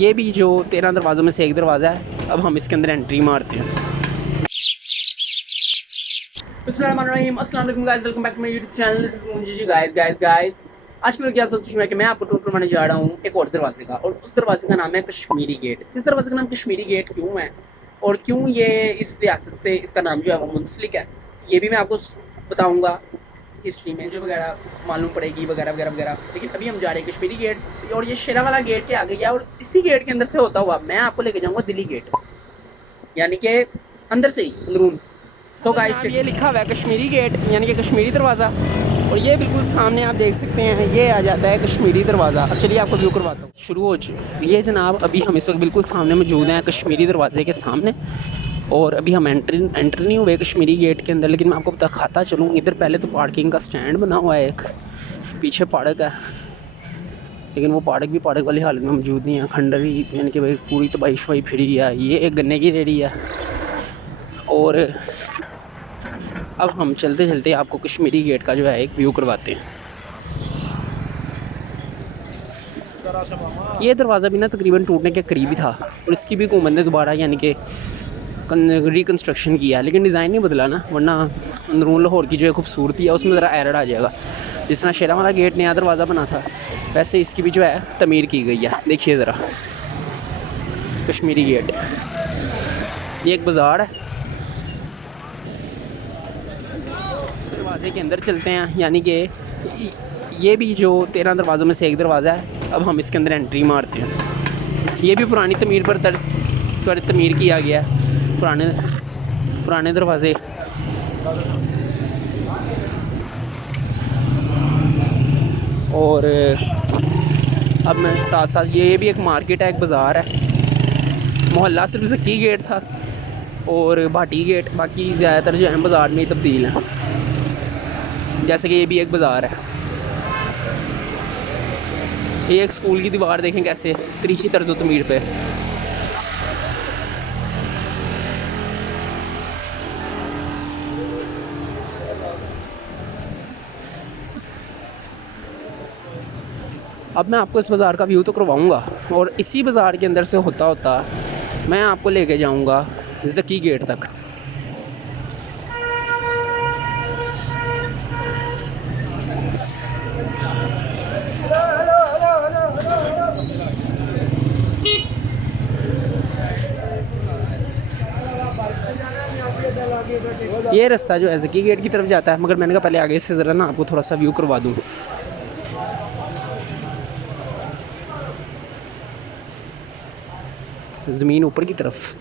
ये भी जो 13 दरवाज़ों में से एक दरवाज़ा है। अब हम इसके अंदर एंट्री मारते हैं। अस्सलाम वालेकुम guys, welcome back to my YouTube channel. This is Munji guys. आज मेरे क्या सोच है कि मैं आपको टूर करवाने जा रहा हूँ एक और दरवाजे का, और उस दरवाजे का नाम है कश्मीरी गेट। इस दरवाजे का नाम कश्मीरी गेट क्यों है और क्यों ये इस रियासत से इसका नाम जो है वो मुंसलिक है, ये भी मैं आपको बताऊँगा हिस्ट्री में जो वगैरह मालूम पड़ेगी वगैरह वगैरह वगैरह। लेकिन अभी हम जा रहे हैं कश्मीरी गेट से, और ये शेरा वाला गेट के आगे है, और इसी गेट के अंदर से होता हुआ मैं आपको लेके जाऊँगा दिल्ली गेट, यानी कि अंदर से ही अंदरून। सो गाइस, ये लिखा हुआ है कश्मीरी गेट यानी कि कश्मीरी दरवाज़ा, और ये बिल्कुल सामने आप देख सकते हैं, ये आ जाता है कश्मीरी दरवाज़ा। अब चलिए आपको व्यू करवाता हूँ। शुरू हो चुकी ये जनाब, अभी हम इस वक्त बिल्कुल सामने मौजूद हैं कश्मीरी दरवाजे के सामने, और अभी हम एंटर नहीं हुए कश्मीरी गेट के अंदर। लेकिन मैं आपको दिखाता चलूँ, इधर पहले तो पार्किंग का स्टैंड बना हुआ है, एक पीछे पार्क है, लेकिन वो पार्क भी पार्क वाली हालत में मौजूद नहीं है, खंडर ही यानी कि भाई पूरी तबाही शबाही फिरी है। ये एक गन्ने की रेडी है, और अब हम चलते चलते आपको कश्मीरी गेट का जो है एक व्यू करवाते हैं। ये दरवाज़ा भी ना तकरीबन टूटने के करीब ही था, और इसकी भी हुकूमत ने दोबारा यानी कि रिकन्स्ट्रक्शन किया है, लेकिन डिज़ाइन नहीं बदला ना, वरना अंदरून लाहौर की जो है खूबसूरती है उसमें ज़रा एरर आ जाएगा। जिस तरह शेरा वाला गेट नया दरवाज़ा बना था, वैसे इसकी भी जो है तमीर की गई है। देखिए ज़रा कश्मीरी गेट, ये एक बाज़ार है। दरवाजे के अंदर चलते हैं, यानी कि ये भी जो 13 दरवाज़ों में से एक दरवाज़ा है। अब हम इसके अंदर एंट्री मारते हैं। ये भी पुरानी तमीर पर तर्ज पर तमीर किया गया है, पुराने दरवाज़े। और अब मैं साथ साथ ये भी एक मार्केट है, एक बाज़ार है। मोहल्ला सिर्फ ज़की गेट था और भाटी गेट, बाकी ज़्यादातर जो है बाज़ार में ही तब्दील है। जैसे कि ये भी एक बाज़ार है। ये एक स्कूल की दीवार देखें कैसे तिरछी तर्ज़ तमीर पे। अब मैं आपको इस बाज़ार का व्यू तो करवाऊंगा, और इसी बाज़ार के अंदर से होता होता मैं आपको लेके जाऊंगा ज़की गेट तक। ये रास्ता जो है ज़की गेट की तरफ जाता है, मगर मैंने कहा पहले आगे से ज़रा ना आपको थोड़ा सा व्यू करवा दूँ। ज़मीन ऊपर की तरफ।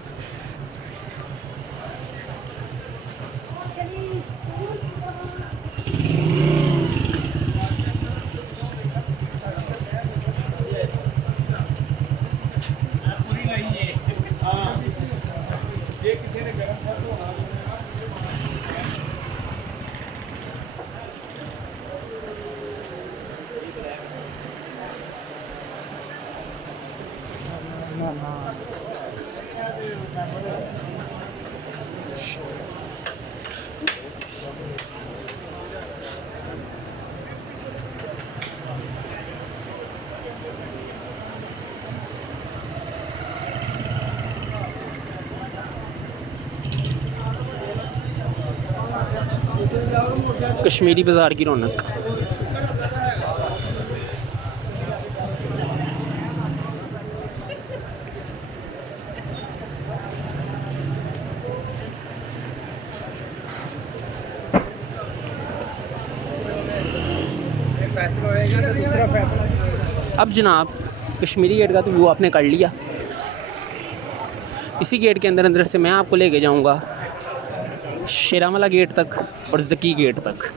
कश्मीरी बाज़ार की रौनक। अब जनाब कश्मीरी गेट का तो व्यू आपने कर लिया। इसी गेट के अंदर से मैं आपको लेके जाऊंगा शेरावाला गेट तक और ज़की गेट तक।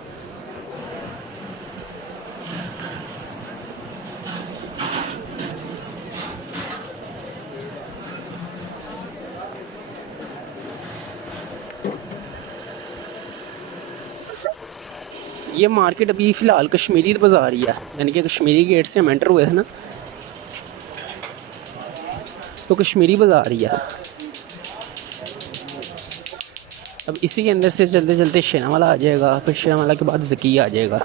ये मार्केट अभी फ़िलहाल कश्मीरी बाज़ार ही है, यानी कि कश्मीरी गेट से हम एंटर हुए थे ना, तो कश्मीरी बाज़ार ही है। अब इसी के अंदर से चलते चलते शेरावाला आ जाएगा, फिर शेरावाला के बाद ज़की आ जाएगा।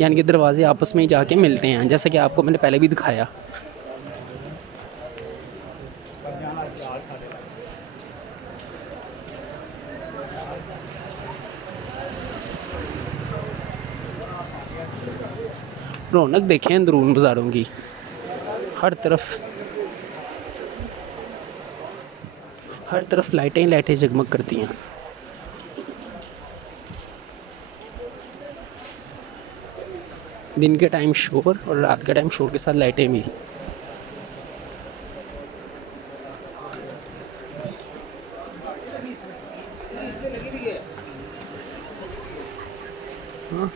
यानी कि दरवाजे आपस में ही जाके मिलते हैं, जैसा कि आपको मैंने पहले भी दिखाया। रौनक देखें अंदरून बाज़ारों की, हर तरफ लाइटें जगमग करती हैं। दिन के टाइम शोर और रात के टाइम शोर के साथ लाइटें भी। हाँ।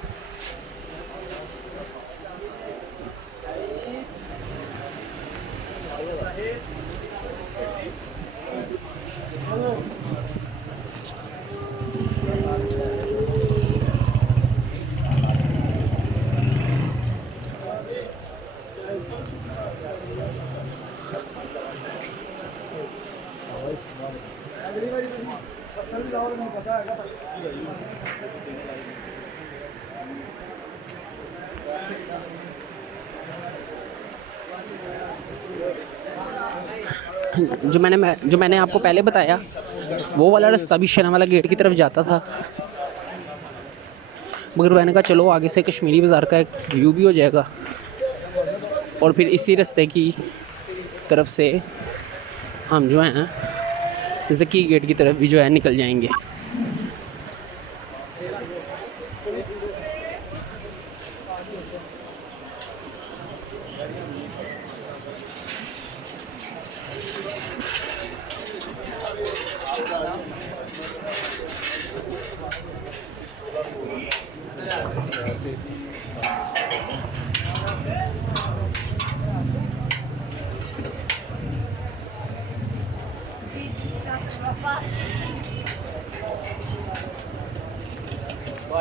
जो मैंने आपको पहले बताया, वो वाला रास्ता भी शेरांवाला गेट की तरफ जाता था, मगर मैंने कहा चलो आगे से कश्मीरी बाज़ार का एक व्यू भी हो जाएगा और फिर इसी रास्ते की तरफ से हम जो हैं ज़की गेट की तरफ भी जो है निकल जाएंगे।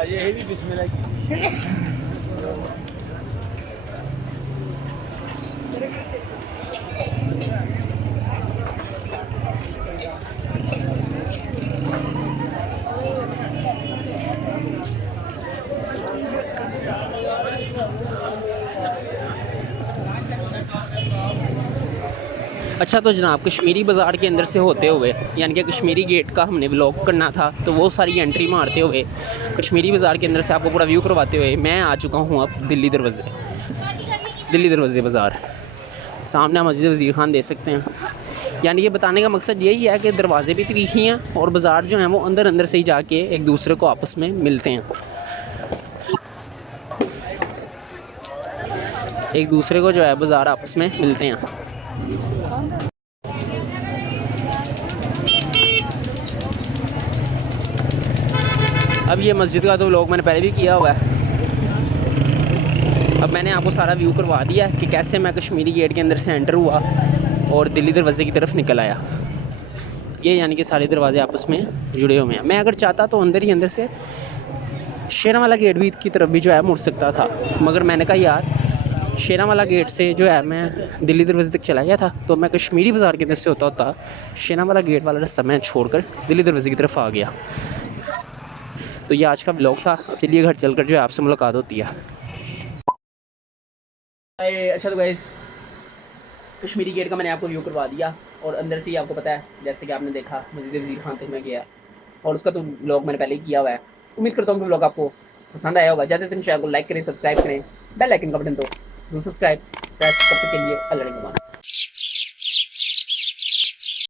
ये भी बिस्मिल्लाह की। अच्छा तो जनाब, कश्मीरी बाज़ार के अंदर से होते हुए यानी कि कश्मीरी गेट का हमने व्लॉग करना था, तो वो सारी एंट्री मारते हुए कश्मीरी बाज़ार के अंदर से आपको पूरा व्यू करवाते हुए मैं आ चुका हूँ अब दिल्ली दरवाज़े बाज़ार। सामने मस्जिद वज़ीर ख़ान देख सकते हैं। यानी ये बताने का मकसद यही है कि दरवाज़े भी तिरछी हैं और बाज़ार जो हैं वो अंदर से ही जाके एक दूसरे को आपस में मिलते हैं, एक दूसरे को जो है बाज़ार आपस में मिलते हैं। अब ये मस्जिद का तो व्लॉग मैंने पहले भी किया हुआ है। अब मैंने आपको सारा व्यू करवा दिया कि कैसे मैं कश्मीरी गेट के अंदर से एंटर हुआ और दिल्ली दरवाज़े की तरफ निकल आया। ये यानी कि सारे दरवाजे आपस में जुड़े हुए हैं। मैं अगर चाहता तो अंदर से शेरांवाला गेट भी की तरफ भी जो है मुड़ सकता था, मगर मैंने कहा यार शेरांवाला गेट से जो है मैं दिल्ली दरवाज़े तक चला गया था, तो मैं कश्मीरी बाज़ार के अंदर से होता शेरांवाला गेट वाला रास्ता मैं छोड़कर दिल्ली दरवाज़े की तरफ आ गया। तो ये आज का ब्लॉग था। अब चलिए घर चलकर जो है आपसे मुलाकात होती है। अच्छा तो गाइस, कश्मीरी गेट का मैंने आपको व्यू करवा दिया और अंदर से ही आपको पता है जैसे कि आपने देखा मस्जिद वज़ीर ख़ान तक मैं गया और उसका तो ब्लॉग मैंने पहले ही किया हुआ है। उम्मीद करता हूँ कि ब्लॉग आपको पसंद आया होगा। ज़्यादा चैनल को लाइक करें, सब्सक्राइब करें, बेल आइकन का बटन दो सब्सक्राइब। तब तक के लिए अल्लाह ने